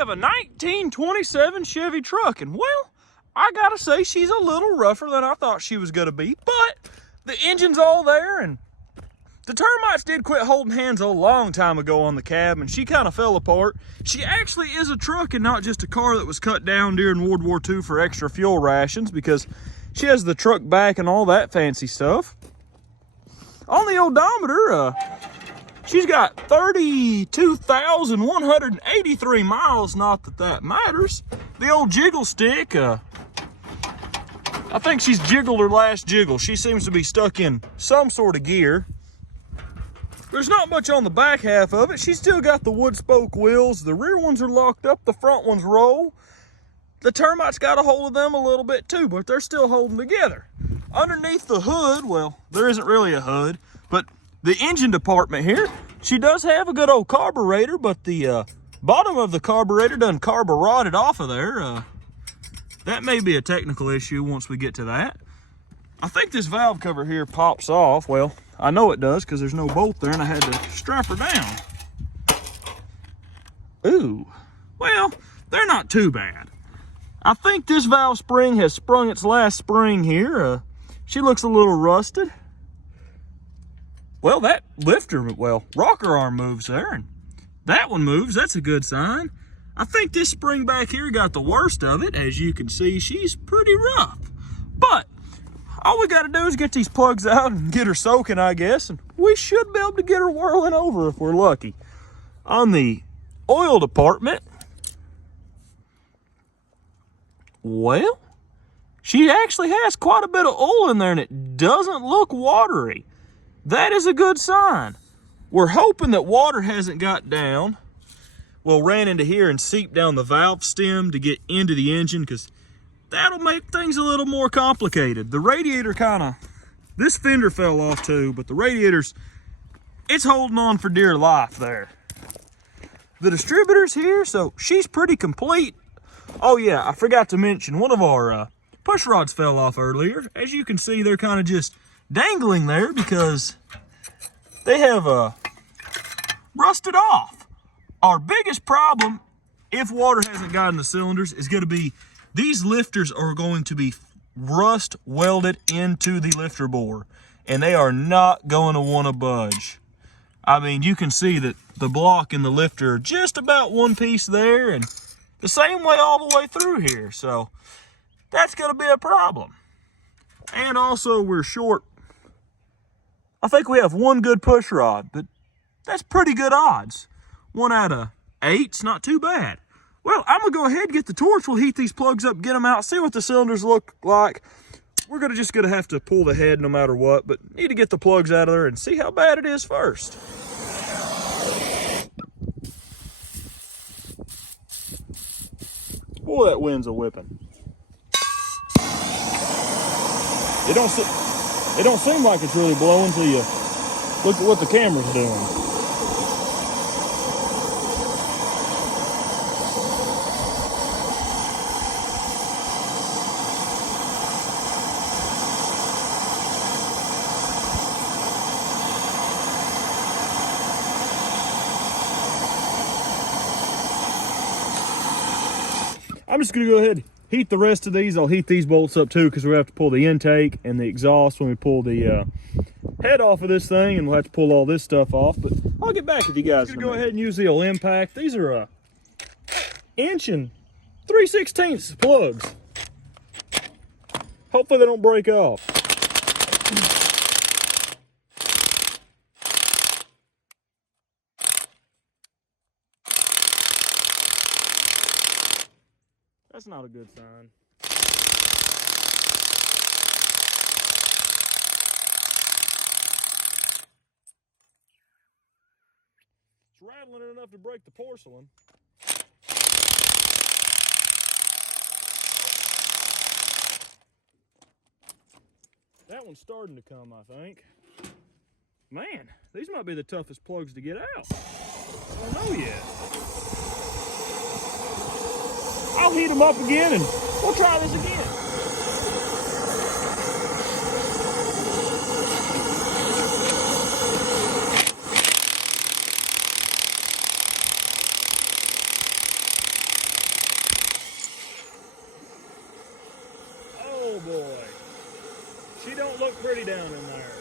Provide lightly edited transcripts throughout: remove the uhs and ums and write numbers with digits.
have a 1927 Chevy truck, and well, I gotta say she's a little rougher than I thought she was gonna be, but the engine's all there, and the termites did quit holding hands a long time ago on the cab, and she kind of fell apart. She actually is a truck and not just a car that was cut down during World War II for extra fuel rations, because she has the truck back and all that fancy stuff. On the odometer, she's got 32,183 miles, not that that matters. The old jiggle stick, I think she's jiggled her last jiggle. She seems to be stuck in some sort of gear. There's not much on the back half of it. She's still got the wood spoke wheels. The rear ones are locked up, the front ones roll. The termites got a hold of them a little bit too, but they're still holding together. Underneath the hood, well, there isn't really a hood, but the engine department here, she does have a good old carburetor, but the bottom of the carburetor done carbo-rotted off of there. That may be a technical issue once we get to that. I think this valve cover here pops off. Well, I know it does because there's no bolt there and I had to strap her down. Ooh, well, they're not too bad. I think this valve spring has sprung its last spring here. She looks a little rusted. Well, that lifter, well, rocker arm moves there, and that one moves. That's a good sign. I think this spring back here got the worst of it. As you can see, she's pretty rough. But all we got to do is get these plugs out and get her soaking, I guess, and we should be able to get her whirling over if we're lucky. On the oil department, well, she actually has quite a bit of oil in there, and it doesn't look watery. That is a good sign. We're hoping that water hasn't got down, well, ran into here and seeped down the valve stem to get into the engine, because that'll make things a little more complicated. The radiator this fender fell off too, but the radiator's, it's holding on for dear life there. The distributor's here, so she's pretty complete. Oh yeah, I forgot to mention, one of our push rods fell off earlier. As you can see, they're kind of just dangling there because they have rusted off. Our biggest problem, if water hasn't gotten the cylinders, is going to be these lifters are going to be rust welded into the lifter bore, and they are not going to want to budge. I mean, you can see that the block and the lifter are just about one piece there, and the same way all the way through here. So that's going to be a problem. And also we're short. I think we have one good push rod, but that's pretty good odds. 1 out of 8's not too bad. Well, I'm gonna go ahead and get the torch. We'll heat these plugs up, get them out, see what the cylinders look like. We're just gonna have to pull the head no matter what, but need to get the plugs out of there and see how bad it is first. Boy, that wind's a whipping. It don't seem like it's really blowing until you look at what the camera's doing. I'm just gonna go ahead and heat the rest of these. I'll heat these bolts up too, because we have to pull the intake and the exhaust when we pull the head off of this thing, and we'll have to pull all this stuff off. But I'll get back with you guys. I'm gonna go ahead and use the old impact. These are 1 inch and 3/16 plugs. Hopefully they don't break off. That's not a good sign. It's rattling enough to break the porcelain. That one's starting to come, I think. Man, these might be the toughest plugs to get out. I don't know yet. I'll heat them up again and we'll try this again. pretty down in there.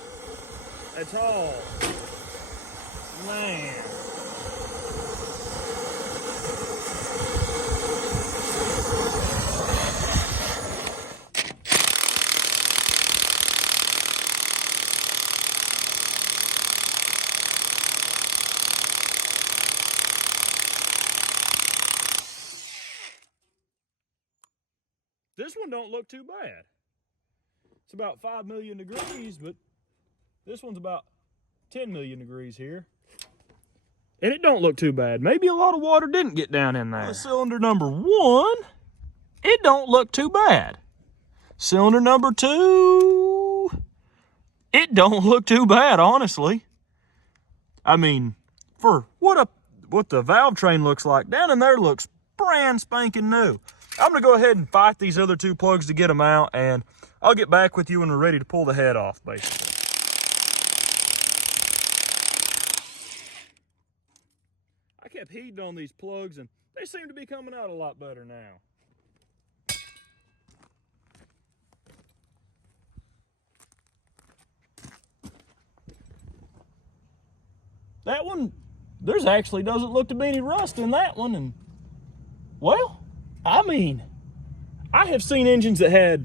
That's all. Man. This one don't look too bad. It's about 5 million degrees, but this one's about 10 million degrees here. And it don't look too bad. Maybe a lot of water didn't get down in there. Cylinder number 1, it don't look too bad. Cylinder number 2, it don't look too bad, honestly. I mean, for what the valve train looks like, down in there looks brand spanking new. I'm gonna go ahead and fight these other 2 plugs to get them out, and I'll get back with you when we're ready to pull the head off, basically. I kept heating on these plugs, and they seem to be coming out a lot better now. That one, there's actually doesn't look to be any rust in that one, and, well, I mean, I have seen engines that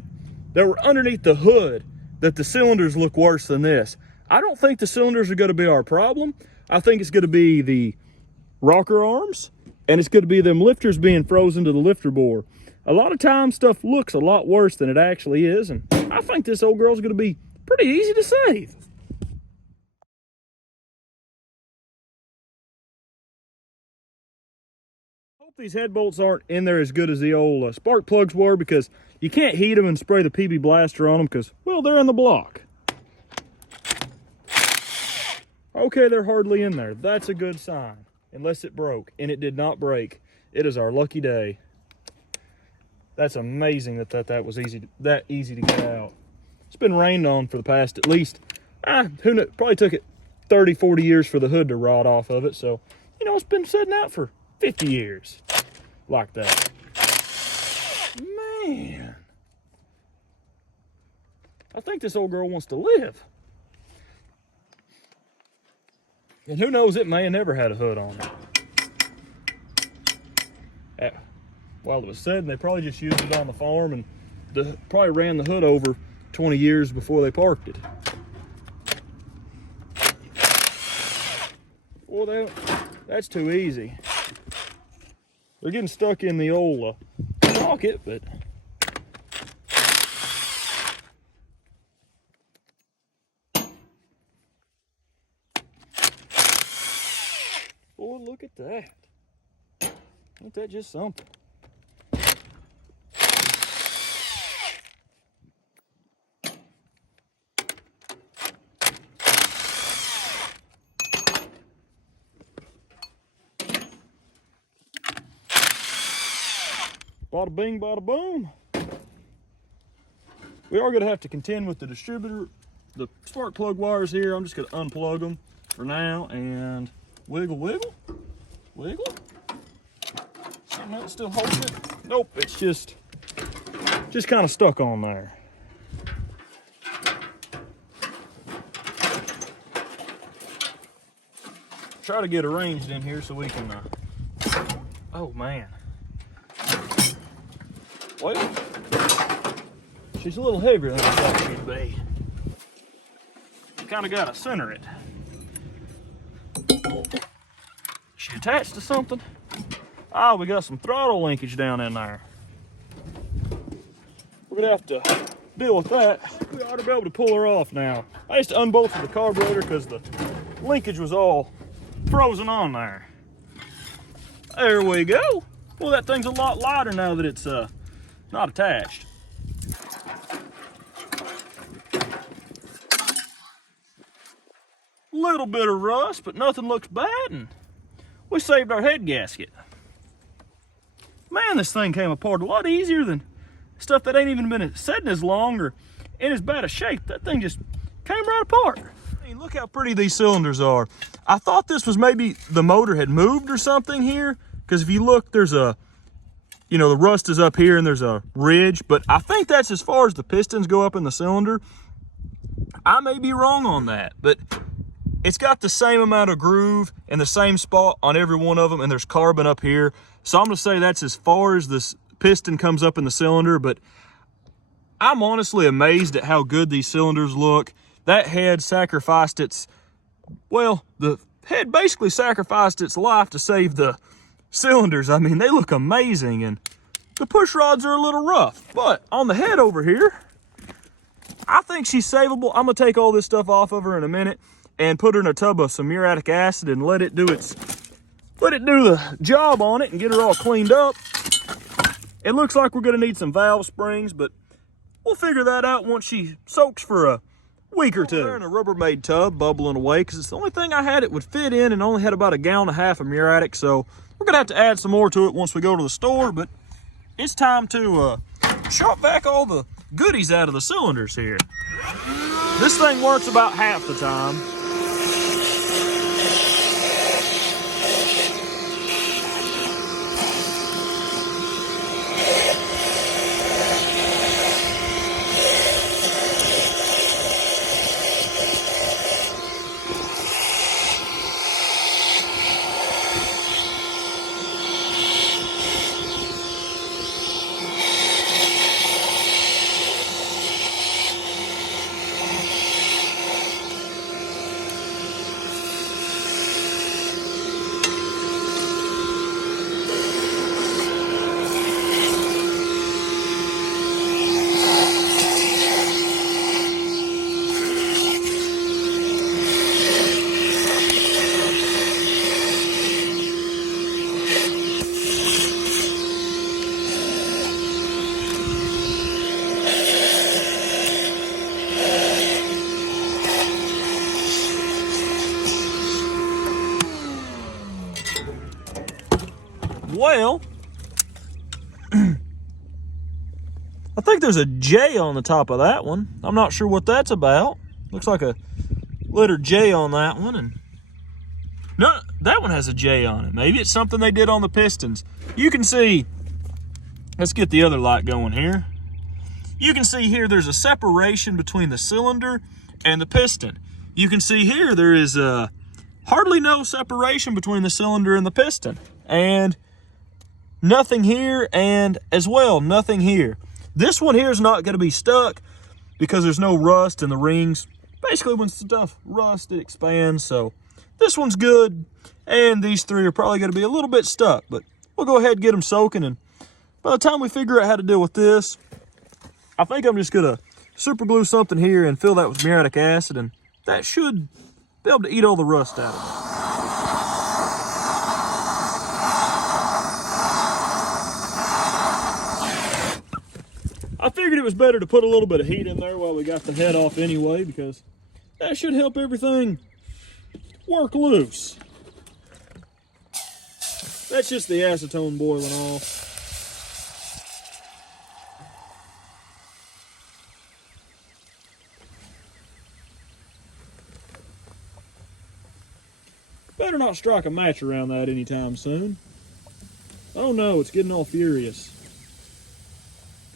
were underneath the hood that the cylinders look worse than this. I don't think the cylinders are going to be our problem. I think it's going to be the rocker arms, and it's going to be them lifters being frozen to the lifter bore. A lot of times stuff looks a lot worse than it actually is, and I think this old girl's going to be pretty easy to save. Hope these head bolts aren't in there as good as the old spark plugs were, because you can't heat them and spray the PB blaster on them because, well, they're in the block. Okay, they're hardly in there. That's a good sign, unless it broke, and it did not break. It is our lucky day. That's amazing that was that easy to get out. It's been rained on for the past at least, who knows, probably took it 30, 40 years for the hood to rot off of it. So, you know, it's been sitting out for 50 years like that. Man, I think this old girl wants to live. And who knows, it may have never had a hood on it. While it was said, they probably just used it on the farm and probably ran the hood over 20 years before they parked it. Well, that's too easy. They're getting stuck in the old socket, but boy, look at that. Ain't that just something? Bada bing, bada boom. We are gonna have to contend with the distributor, the spark plug wires here. I'm just gonna unplug them for now and wiggle, wiggle, wiggle. Something else still holds it. Nope, it's just kind of stuck on there. Try to get arranged in here so we can, oh man. Well, she's a little heavier than I thought she'd be. You kind of got to center it. She attached to something. Ah, we got some throttle linkage down in there. We're gonna have to deal with that. We ought to be able to pull her off now. I used to unbolt the carburetor because the linkage was all frozen on there. There we go. Well, that thing's a lot lighter now that it's not attached. Little bit of rust, but nothing looks bad, and we saved our head gasket. Man, this thing came apart a lot easier than stuff that ain't even been sitting as long or in as bad a shape. That thing just came right apart. I mean, look how pretty these cylinders are. I thought this was maybe the motor had moved or something here, because if you look, there's a, you know, the rust is up here and there's a ridge, but I think that's as far as the pistons go up in the cylinder. I may be wrong on that, but it's got the same amount of groove and the same spot on every one of them, and there's carbon up here. So I'm gonna say that's as far as this piston comes up in the cylinder, but I'm honestly amazed at how good these cylinders look. That head sacrificed its, well, the head basically sacrificed its life to save the cylinders. I mean, they look amazing, and the push rods are a little rough, but on the head over here, I think she's savable. I'm gonna take all this stuff off of her in a minute and put her in a tub of some muriatic acid and let it do the job on it and get her all cleaned up. It looks like we're gonna need some valve springs, but we'll figure that out once she soaks for a week or two. We're in a Rubbermaid tub bubbling away because it's the only thing I had it would fit in, and only had about 1.5 gallons of muriatic, so we're gonna have to add some more to it once we go to the store. But it's time to shop back all the goodies out of the cylinders here. This thing works about half the time. Well, I think there's a J on the top of that one. I'm not sure what that's about. Looks like a letter J on that one, and no, that one has a J on it. Maybe it's something they did on the pistons. You can see, let's get the other light going here. You can see here there's a separation between the cylinder and the piston. You can see here there is hardly no separation between the cylinder and the piston. And nothing here, and as well, nothing here. This one here is not going to be stuck because there's no rust in the rings. Basically, when stuff rusts, it expands. So this one's good, and these three are probably going to be a little bit stuck, but we'll go ahead and get them soaking, and by the time we figure out how to deal with this, I think I'm just going to super glue something here and fill that with muriatic acid, and that should be able to eat all the rust out of it. I figured it was better to put a little bit of heat in there while we got the head off anyway, because that should help everything work loose. That's just the acetone boiling off. Better not strike a match around that anytime soon. Oh no, it's getting all furious.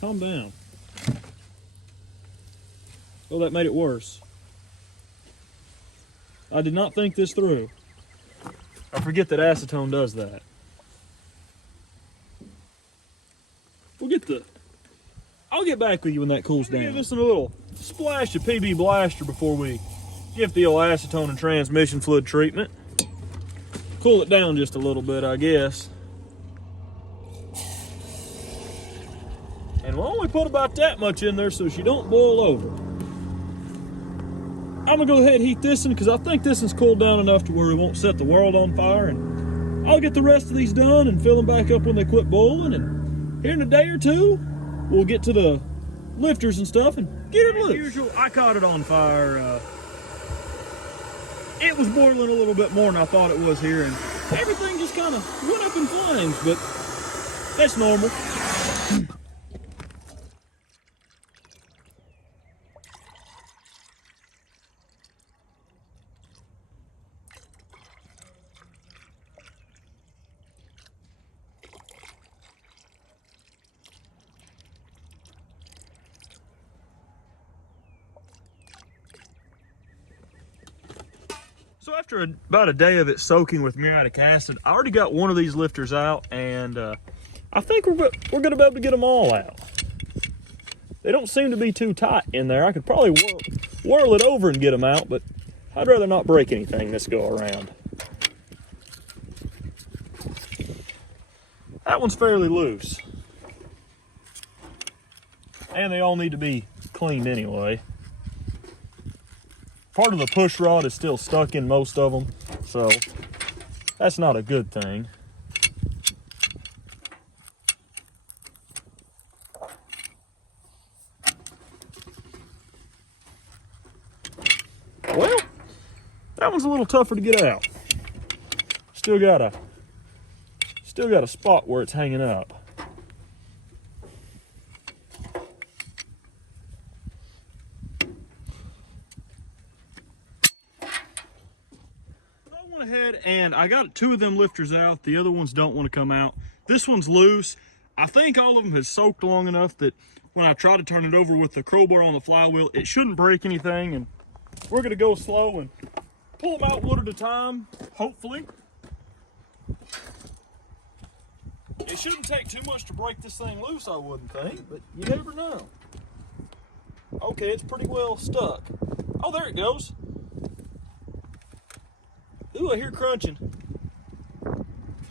Calm down. Oh, that made it worse. I did not think this through. I forget that acetone does that. I'll get back with you when that cools down. Give this a little splash of PB Blaster before we give the old acetone and transmission fluid treatment. Cool it down just a little bit, I guess. And we'll only put about that much in there so she don't boil over. I'm gonna go ahead and heat this one because I think this one's cooled down enough to where it won't set the world on fire. And I'll get the rest of these done and fill them back up when they quit boiling. And here in a day or two, we'll get to the lifters and stuff and get it loose. As usual, I caught it on fire. It was boiling a little bit more than I thought it was here, and everything just kind of went up in flames, but that's normal. So after about a day of it soaking with muriatic acid, I already got one of these lifters out, and I think we're gonna be able to get them all out. They don't seem to be too tight in there. I could probably whirl it over and get them out, but I'd rather not break anything this go around. That one's fairly loose. And they all need to be cleaned anyway. Part of the push rod is still stuck in most of them, so that's not a good thing. Well, that one's a little tougher to get out. Still got a spot where it's hanging up. I went ahead and I got two of them lifters out. The other ones don't want to come out. This one's loose. I think all of them has soaked long enough that when I try to turn it over with the crowbar on the flywheel, it shouldn't break anything, and we're gonna go slow and pull them out one at a time, hopefully. It shouldn't take too much to break this thing loose, I wouldn't think, but you never know. Okay, it's pretty well stuck. Oh, there it goes. Ooh, I hear crunching.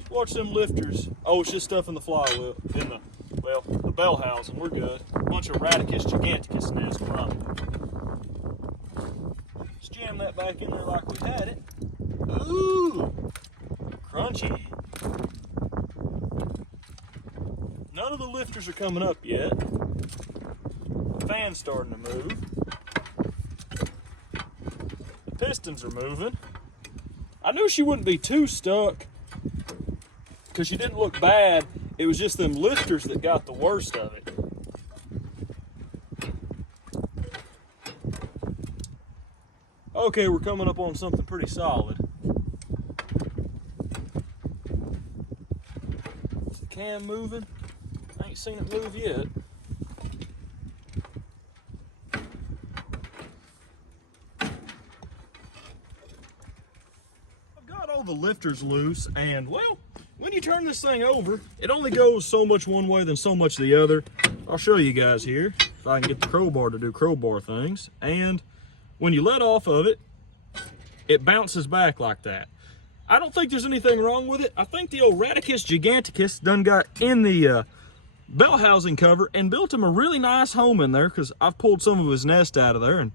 Watch them lifters. Oh, it's just stuff in the flywheel, the bell housing. We're good. A bunch of Radicus giganticus nest, probably. Let's jam that back in there like we had it. Ooh, crunchy. None of the lifters are coming up yet. The fan's starting to move. The pistons are moving. I knew she wouldn't be too stuck because she didn't look bad. It was just them lifters that got the worst of it. Okay, we're coming up on something pretty solid. Is the cam moving? I ain't seen it move yet. I've got all the lifters loose, and well, when you turn this thing over, it only goes so much one way than so much the other. I'll show you guys here, if I can get the crowbar to do crowbar things. And when you let off of it, it bounces back like that. I don't think there's anything wrong with it. I think the old Radicus giganticus done got in the bell housing cover and built him a really nice home in there, because I've pulled some of his nest out of there, and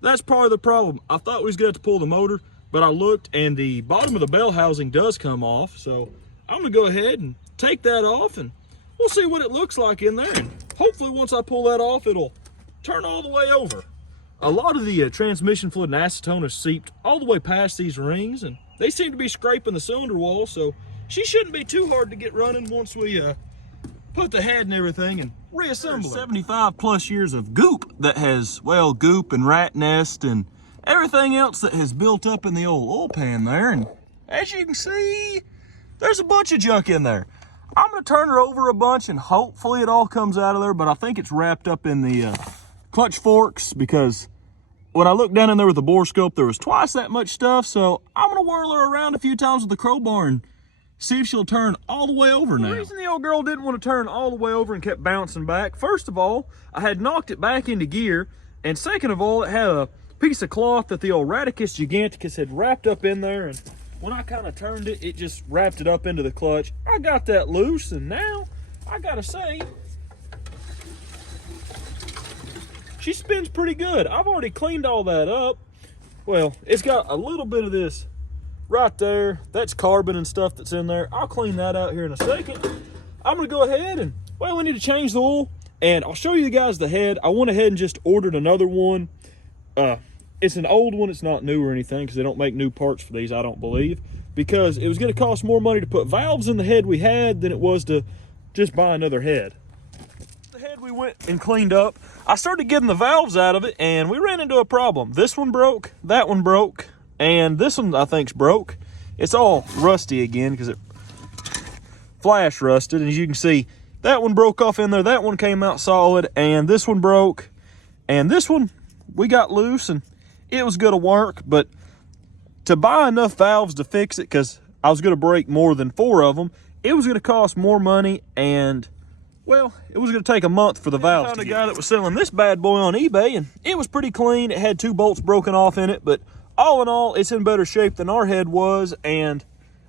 that's part of the problem. I thought we was going to pull the motor, but I looked and the bottom of the bell housing does come off, so I'm going to go ahead and take that off, and we'll see what it looks like in there, and hopefully once I pull that off, it'll turn all the way over. A lot of the transmission fluid and acetone has seeped all the way past these rings, and they seem to be scraping the cylinder wall, so she shouldn't be too hard to get running once we put the head and everything and reassemble it. 75 plus years of goop that has, well, goop and rat nest and everything else that has built up in the old oil pan there, and as you can see, there's a bunch of junk in there. I'm going to turn her over a bunch and hopefully it all comes out of there, but I think it's wrapped up in the clutch forks, because when I looked down in there with the bore scope, there was twice that much stuff, so I'm going to whirl her around a few times with the crowbar and see if she'll turn all the way over now. The reason the old girl didn't want to turn all the way over and kept bouncing back, first of all, I had knocked it back into gear, and second of all, it had a piece of cloth that the old Radicus giganticus had wrapped up in there, and when I kind of turned it, it just wrapped it up into the clutch. I got that loose, and now, I gotta say, she spins pretty good. I've already cleaned all that up. Well, it's got a little bit of this right there. That's carbon and stuff that's in there. I'll clean that out here in a second. I'm gonna go ahead and, well, we need to change the oil, and I'll show you guys the head. I went ahead and just ordered another one. It's an old one. It's not new or anything, because they don't make new parts for these, I don't believe, because it was gonna cost more money to put valves in the head we had than it was to just buy another head. The head we went and cleaned up, I started getting the valves out of it, and we ran into a problem. This one broke, that one broke, and this one I think's broke. It's all rusty again because it flash rusted, and as you can see, that one broke off in there, that one came out solid, and this one broke, and this one we got loose, and it was gonna work, but to buy enough valves to fix it, because I was going to break more than 4 of them, it was going to cost more money, and, well, it was going to take a month for the valves to get. I found a guy that was selling this bad boy on eBay, and it was pretty clean. It had 2 bolts broken off in it, but all in all, it's in better shape than our head was, and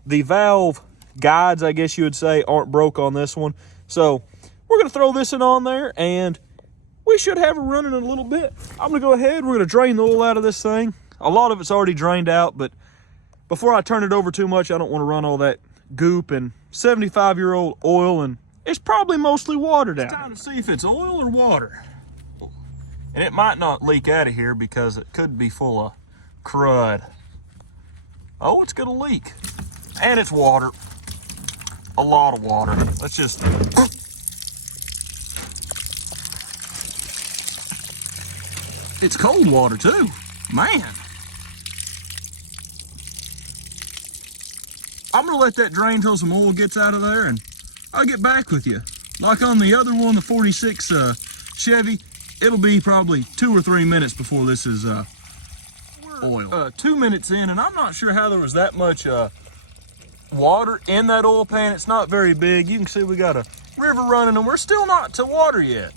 the valve guides, I guess you would say, aren't broke on this one. So we're going to throw this in on there, and we should have it running in a little bit. I'm going to go ahead. We're going to drain the oil out of this thing. A lot of it's already drained out, but before I turn it over too much, I don't want to run all that goop and 75-year-old oil, and it's probably mostly water down. It's time to see if it's oil or water. And it might not leak out of here because it could be full of crud. Oh, it's going to leak. And it's water. A lot of water. Let's just... It's cold water too, man. I'm gonna let that drain till some oil gets out of there, and I'll get back with you. Like on the other one, the 46 Chevy, it'll be probably 2 or 3 minutes before this is oil. 2 minutes in, and I'm not sure how there was that much water in that oil pan. It's not very big. You can see we got a river running, and we're still not to water yet.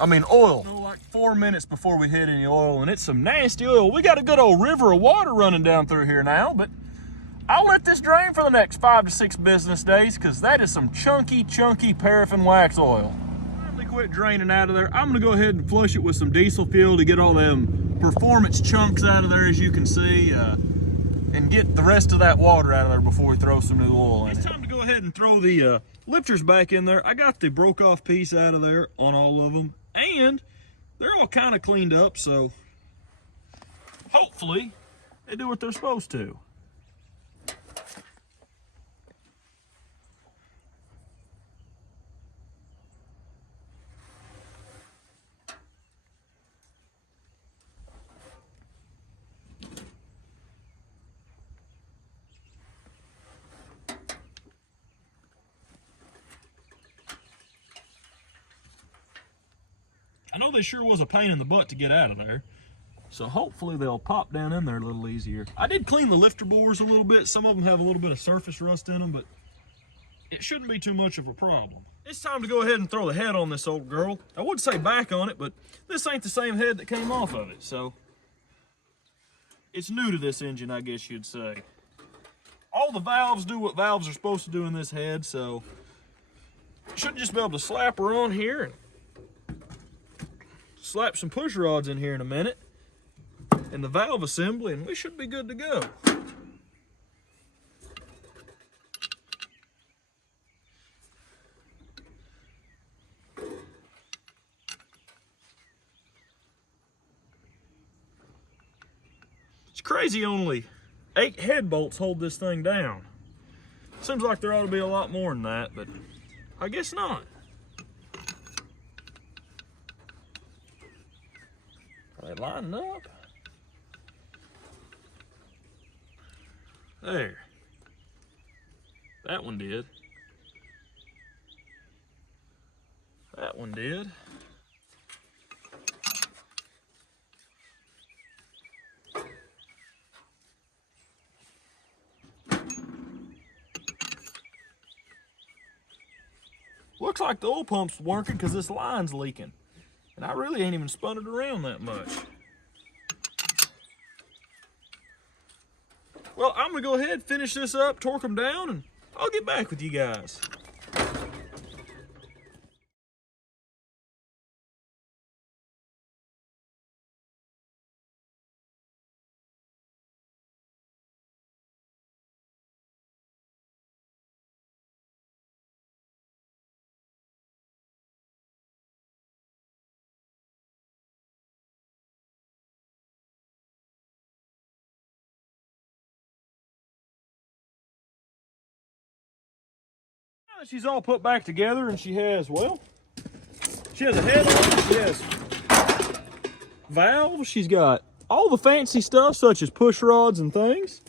I mean oil. Like 4 minutes before we hit any oil, and it's some nasty oil. We got a good old river of water running down through here now, but I'll let this drain for the next 5 to 6 business days, because that is some chunky paraffin wax oil. Finally quit draining out of there. I'm gonna go ahead and flush it with some diesel fuel to get all them performance chunks out of there, as you can see, and get the rest of that water out of there before we throw some new oil in it. It's time to go ahead and throw the lifters back in there. I got the broke off piece out of there on all of them, and they're all kind of cleaned up, so hopefully they do what they're supposed to. I know they sure was a pain in the butt to get out of there, so hopefully they'll pop down in there a little easier. I did clean the lifter bores a little bit. Some of them have a little bit of surface rust in them, but it shouldn't be too much of a problem. It's time to go ahead and throw the head on this old girl. I would say back on it, but this ain't the same head that came off of it, so it's new to this engine, I guess you'd say. All the valves do what valves are supposed to do in this head, so should just be able to slap her on here and slap some push rods in here in a minute and the valve assembly, and we should be good to go. It's crazy only 8 head bolts hold this thing down. Seems like there ought to be a lot more than that, but I guess not. Are they lining up? There. That one did. That one did. Looks like the oil pump's working because this line's leaking. And I really ain't even spun it around that much. Well, I'm gonna go ahead, finish this up, torque them down, and I'll get back with you guys. She's all put back together, and she has, well, she has a head on it, she has valves, she's got all the fancy stuff such as push rods and things.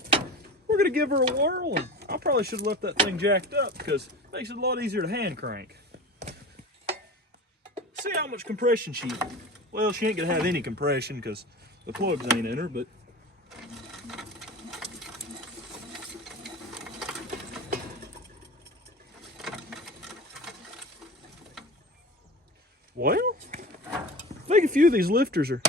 We're gonna give her a whirl, and I probably should have left that thing jacked up because it makes it a lot easier to hand crank. See how much compression she ain't gonna have any compression because the plugs ain't in her, but Well, I think a few of these lifters are...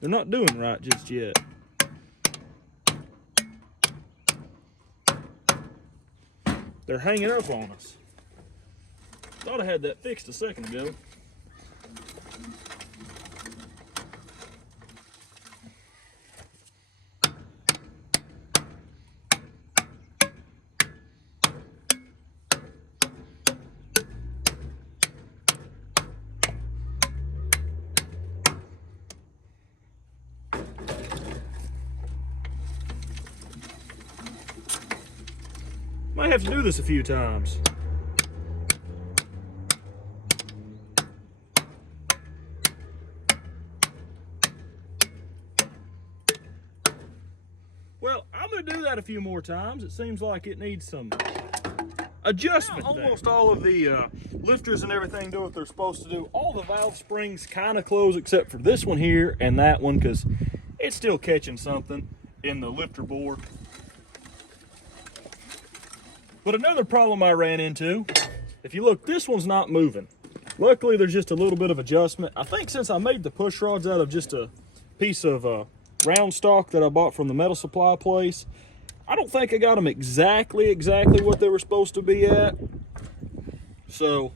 they're not doing right just yet. They're hanging up on us. Thought I had that fixed a second ago. Might have to do this a few times. Well, I'm going to do that a few more times. It seems like it needs some adjustment. Now, almost all of the lifters and everything do what they're supposed to do. All the valve springs kind of close except for this one here and that one, because it's still catching something in the lifter bore. But another problem I ran into, if you look, this one's not moving. Luckily, there's just a little bit of adjustment. I think since I made the push rods out of just a piece of round stock that I bought from the metal supply place, I don't think I got them exactly what they were supposed to be at. So,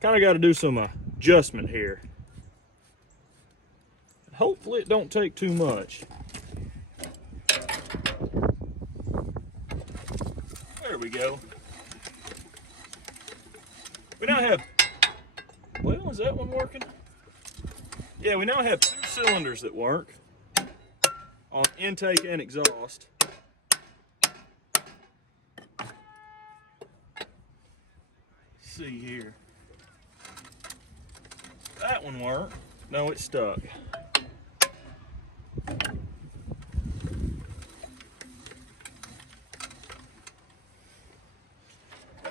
kind of got to do some adjustment here. Hopefully it don't take too much. There we go. We now have, well, is that one working? Yeah, we now have 2 cylinders that work on intake and exhaust. Let's see here. That one worked. No, it's stuck.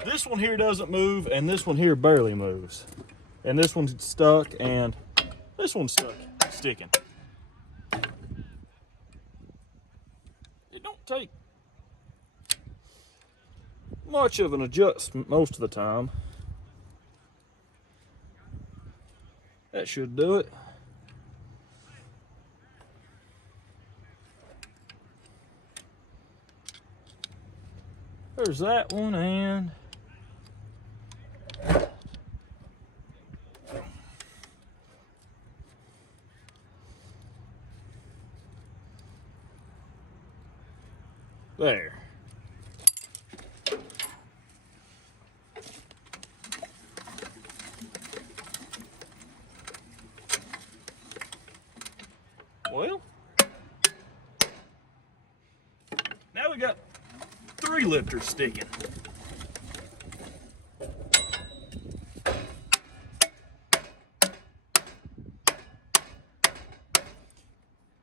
This one here doesn't move, and this one here barely moves. And this one's stuck, and this one's stuck, sticking. It don't take much of an adjustment most of the time. That should do it. There's that one, and there. Well, now we got 3 lifters sticking.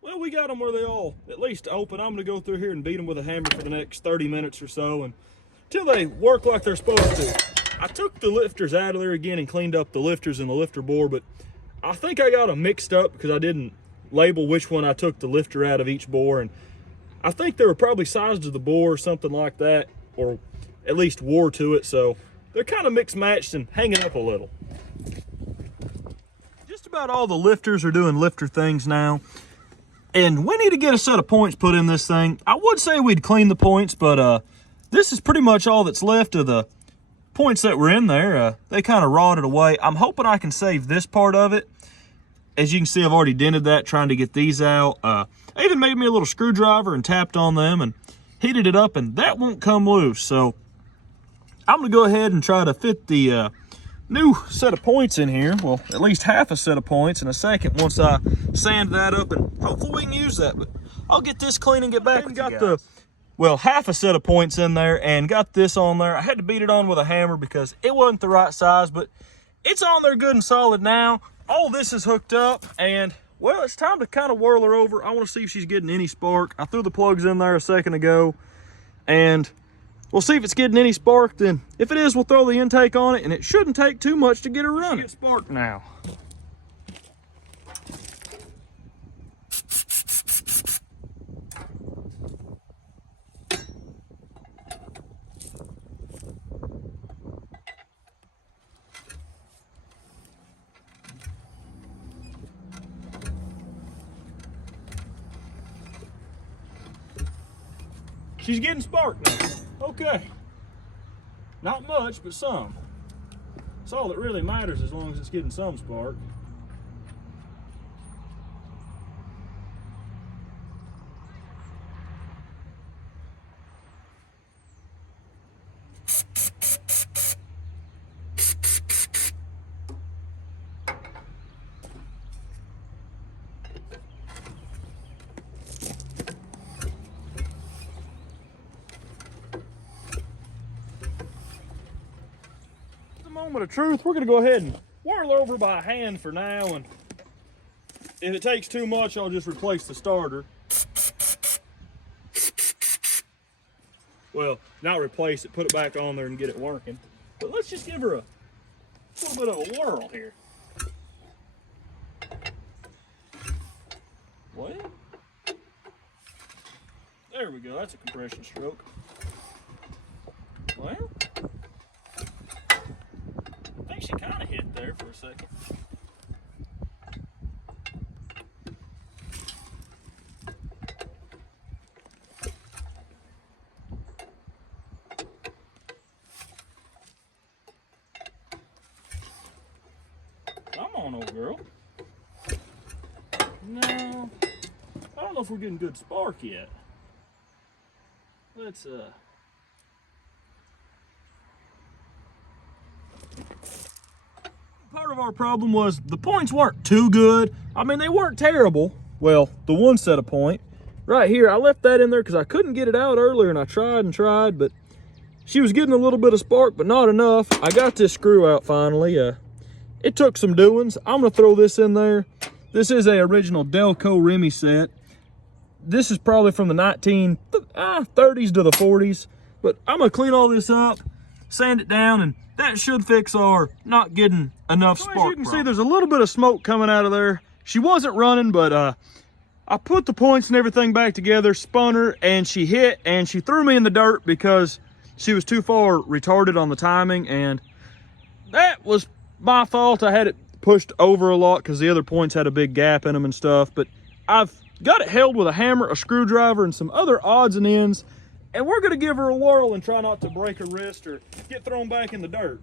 Well, we got them where they all at least open. I'm going to go through here and beat them with a hammer for the next 30 minutes or so until they work like they're supposed to. I took the lifters out of there again and cleaned up the lifters and the lifter bore, but I think I got them mixed up because I didn't label which one I took the lifter out of each bore, and I think they were probably sized to the bore or something like that, or at least wore to it, so they're kind of mixed matched and hanging up a little. Just about all the lifters are doing lifter things now, and we need to get a set of points put in this thing. I would say we'd clean the points, but this is pretty much all that's left of the points that were in there. They kind of rotted away. I'm hoping I can save this part of it. As you can see, I've already dented that trying to get these out. I even made me a little screwdriver and tapped on them and heated it up, and that won't come loose. So I'm gonna go ahead and try to fit the new set of points in here. Well, at least half a set of points in a second once I sand that up, and hopefully we can use that. But I'll get this clean and get back with you guys. Well, half a set of points in there and got this on there. I had to beat it on with a hammer because it wasn't the right size, but it's on there good and solid now. All this is hooked up, and well, it's time to kind of whirl her over. I want to see if she's getting any spark. I threw the plugs in there a second ago, and we'll see if it's getting any spark. Then if it is, we'll throw the intake on it, and it shouldn't take too much to get her running. Get spark now. She's getting spark now. Okay. Not much, but some. That's all that really matters as long as it's getting some spark. Moment of truth, we're going to go ahead and whirl over by hand for now, and if it takes too much, I'll just replace the starter. Well, not replace it, put it back on there and get it working. But let's just give her a little bit of a whirl here. Well, there we go, that's a compression stroke. Well, she kind of hit there for a second. Come on, old girl. No, I don't know if we're getting good spark yet. Let's part of our problem was the points weren't too good. I mean, they weren't terrible. Well, the one set of point right here, I left that in there because I couldn't get it out earlier, and I tried and tried, but she was getting a little bit of spark, but not enough. I got this screw out finally. It took some doings. I'm gonna throw this in there. This is a original Delco Remy set. This is probably from the 1930s to the 40s, but I'm gonna clean all this up, sand it down, and that should fix our not getting enough spark. As you can see, there's a little bit of smoke coming out of there. She wasn't running, but I put the points and everything back together, spun her, and she hit, and she threw me in the dirt because she was too far retarded on the timing, and that was my fault. I had it pushed over a lot because the other points had a big gap in them and stuff, but I've got it held with a hammer, a screwdriver, and some other odds and ends. And we're gonna give her a whirl and try not to break her wrist or get thrown back in the dirt.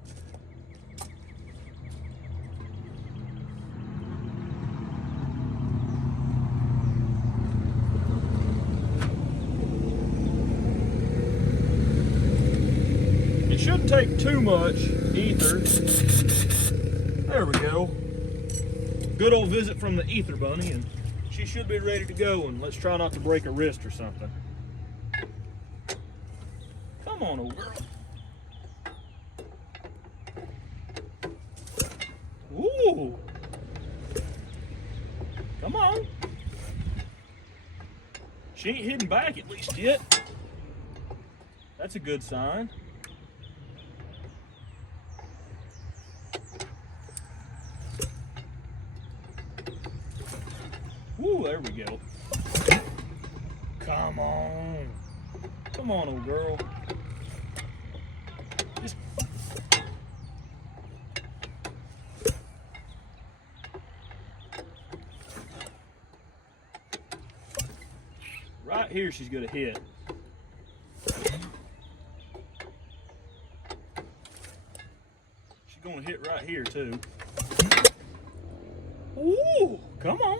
It shouldn't take too much either. There we go. Good old visit from the ether bunny, and she should be ready to go, and let's try not to break her wrist or something. Come on, old girl. Ooh. Come on. She ain't hitting back at least yet. That's a good sign. Ooh, there we go. Come on. Come on, old girl. Just... Right here, she's gonna hit. She's gonna hit right here too. Ooh, come on.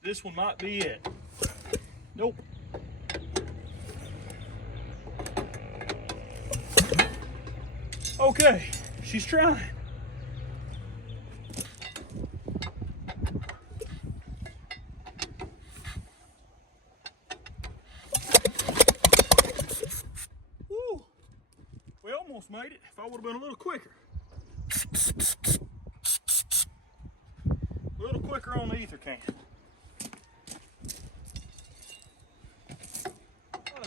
This one might be it. Nope. Okay, she's trying. Woo! We almost made it if I would have been a little quicker. A little quicker on the ether can.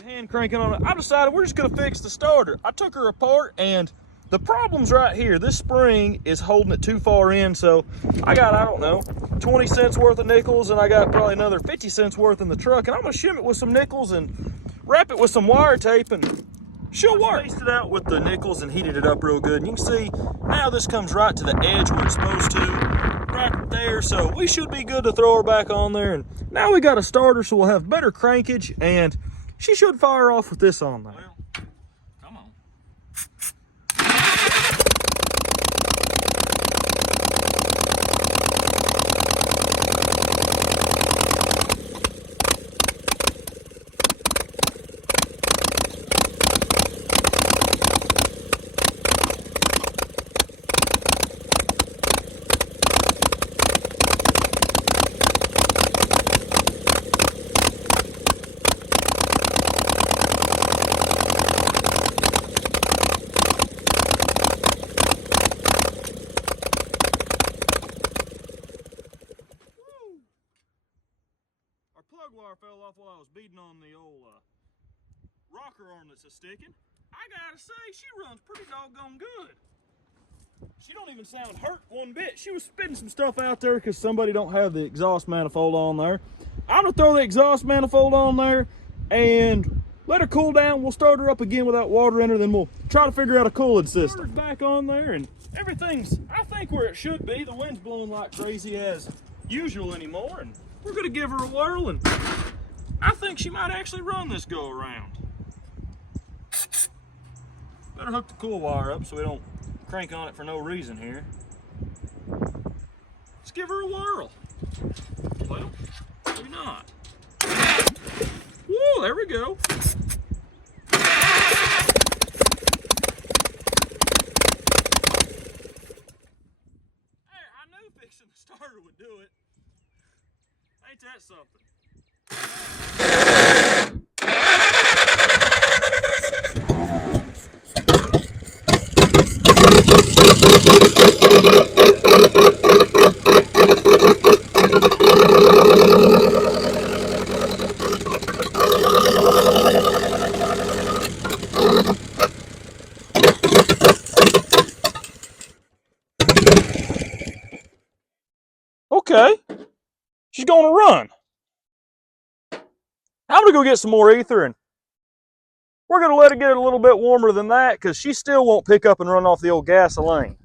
Hand cranking on it. I decided we're just gonna fix the starter. I took her apart, and the problem's right here. This spring is holding it too far in, so I got, I don't know, 20 cents worth of nickels, and I got probably another 50 cents worth in the truck, and I'm gonna shim it with some nickels and wrap it with some wire tape, and she'll work. I spaced it out with the nickels and heated it up real good, and you can see now this comes right to the edge where it's supposed to. right there, so we should be good to throw her back on there. And now we got a starter, so we'll have better crankage, and she should fire off with this on there. Well, come on. Plug wire fell off while I was beating on the old rocker arm that's a-sticking. I gotta say, she runs pretty doggone good. She don't even sound hurt one bit. She was spitting some stuff out there because somebody don't have the exhaust manifold on there. I'm gonna throw the exhaust manifold on there and let her cool down. We'll start her up again without water in her, then we'll try to figure out a cooling system. Back on there and everything's, I think, where it should be. The wind's blowing like crazy as usual anymore, and we're gonna give her a whirl, and I think she might actually run this go around. Better hook the cool wire up so we don't crank on it for no reason here. Let's give her a whirl. Well, maybe not. Whoa, there we go. There, I knew fixing the starter would do it. Ain't that something? Okay, she's gonna run. I'm gonna go get some more ether, and we're gonna let it get a little bit warmer than that because she still won't pick up and run off the old gasoline.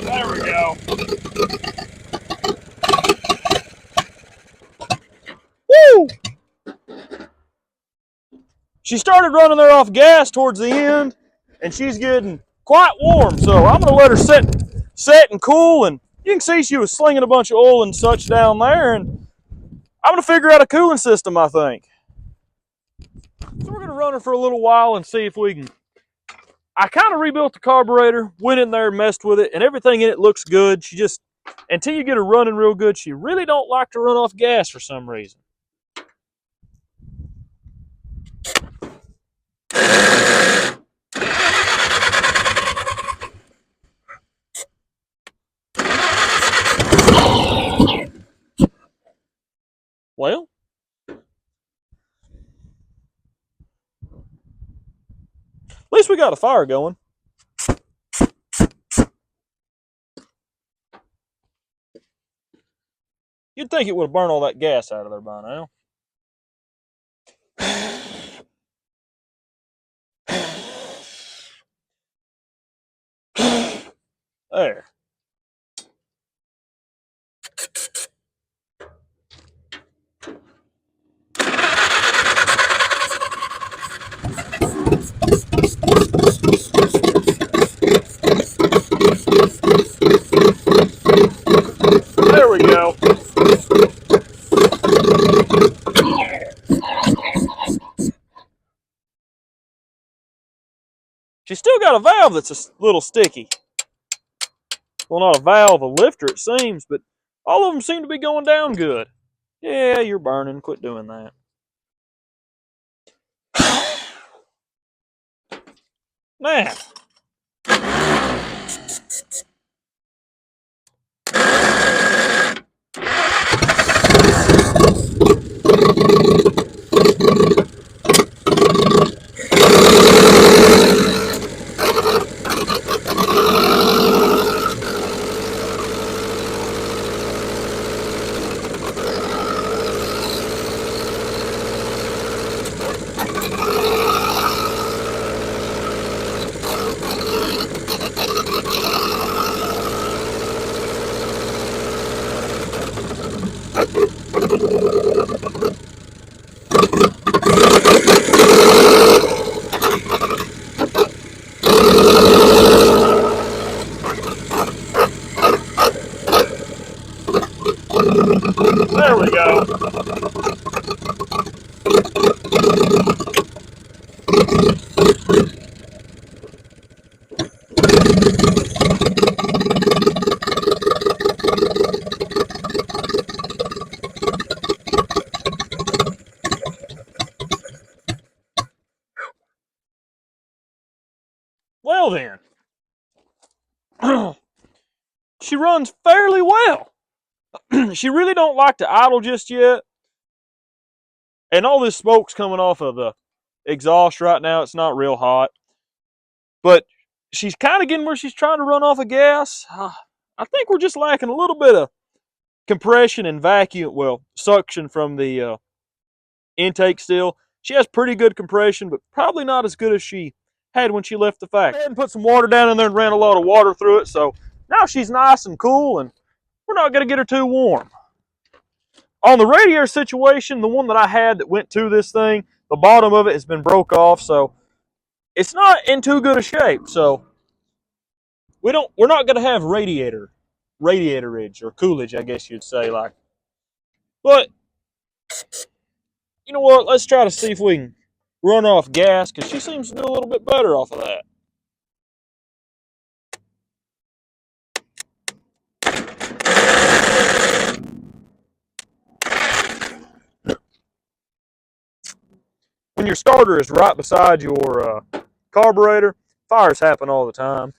There we go. Woo! She started running there off gas towards the end, and she's getting quite warm, so I'm going to let her set and cool, and you can see she was slinging a bunch of oil and such down there, and I'm going to figure out a cooling system, I think. So we're going to run her for a little while and see if we can. I kind of rebuilt the carburetor, went in there, messed with it, and everything in it looks good. She just, until you get her running real good, she really don't like to run off gas for some reason. Well, at least we got a fire going. You'd think it would have burned all that gas out of there by now. There. There we go. She's still got a valve that's a little sticky. Well, not a valve, a lifter it seems, but all of them seem to be going down good. Yeah, you're burning. Quit doing that. Now, there we go. Well then, she runs fairly well. She really don't like to idle just yet. And all this smoke's coming off of the exhaust right now. It's not real hot. But she's kind of getting where she's trying to run off of gas. I think we're just lacking a little bit of compression and vacuum, well, suction from the intake still. She has pretty good compression, but probably not as good as she had when she left the factory. I had put some water down in there and ran a lot of water through it, so now she's nice and cool, and we're not going to get her too warm. On the radiator situation, the one that I had that went to this thing, the bottom of it has been broke off, so it's not in too good a shape. So we're not going to have radiatorage or coolage, I guess you'd say, like. But you know what? Let's try to see if we can run off gas, because she seems to do a little bit better off of that. When your starter is right beside your carburetor, fires happen all the time.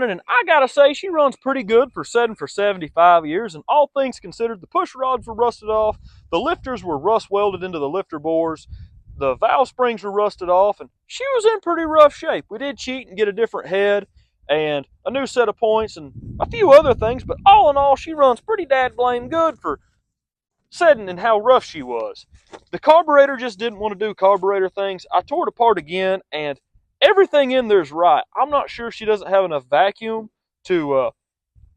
running, and I gotta say, she runs pretty good for 75 years, and all things considered, the push rods were rusted off, the lifters were rust welded into the lifter bores, the valve springs were rusted off, and she was in pretty rough shape. We did cheat and get a different head and a new set of points and a few other things, but all in all, she runs pretty dad blame good for setting and how rough she was. The carburetor just didn't want to do carburetor things. I tore it apart again, and everything in there's right. I'm not sure she doesn't have enough vacuum to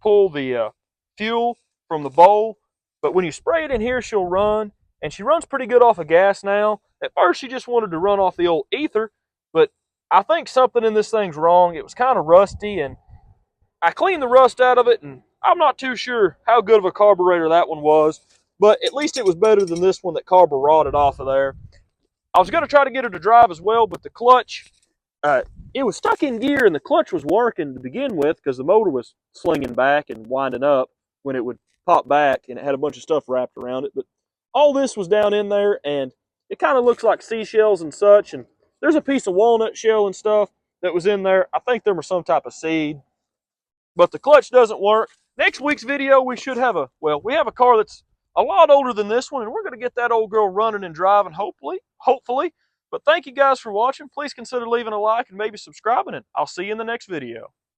pull the fuel from the bowl, but when you spray it in here, she'll run, and she runs pretty good off of gas now. At first, she just wanted to run off the old ether, but I think something in this thing's wrong. It was kind of rusty, and I cleaned the rust out of it, and I'm not too sure how good of a carburetor that one was, but at least it was better than this one that carburetor rotted off of there. I was going to try to get her to drive as well, but the clutch, it was stuck in gear, and the clutch was working to begin with because the motor was slinging back and winding up when it would pop back, and it had a bunch of stuff wrapped around it. But all this was down in there, and it kind of looks like seashells and such, and there's a piece of walnut shell and stuff that was in there. I think there was some type of seed, but the clutch doesn't work. Next week's video, we should have we have a car that's a lot older than this one, and we're going to get that old girl running and driving, hopefully. But thank you guys for watching. Please consider leaving a like and maybe subscribing, and I'll see you in the next video.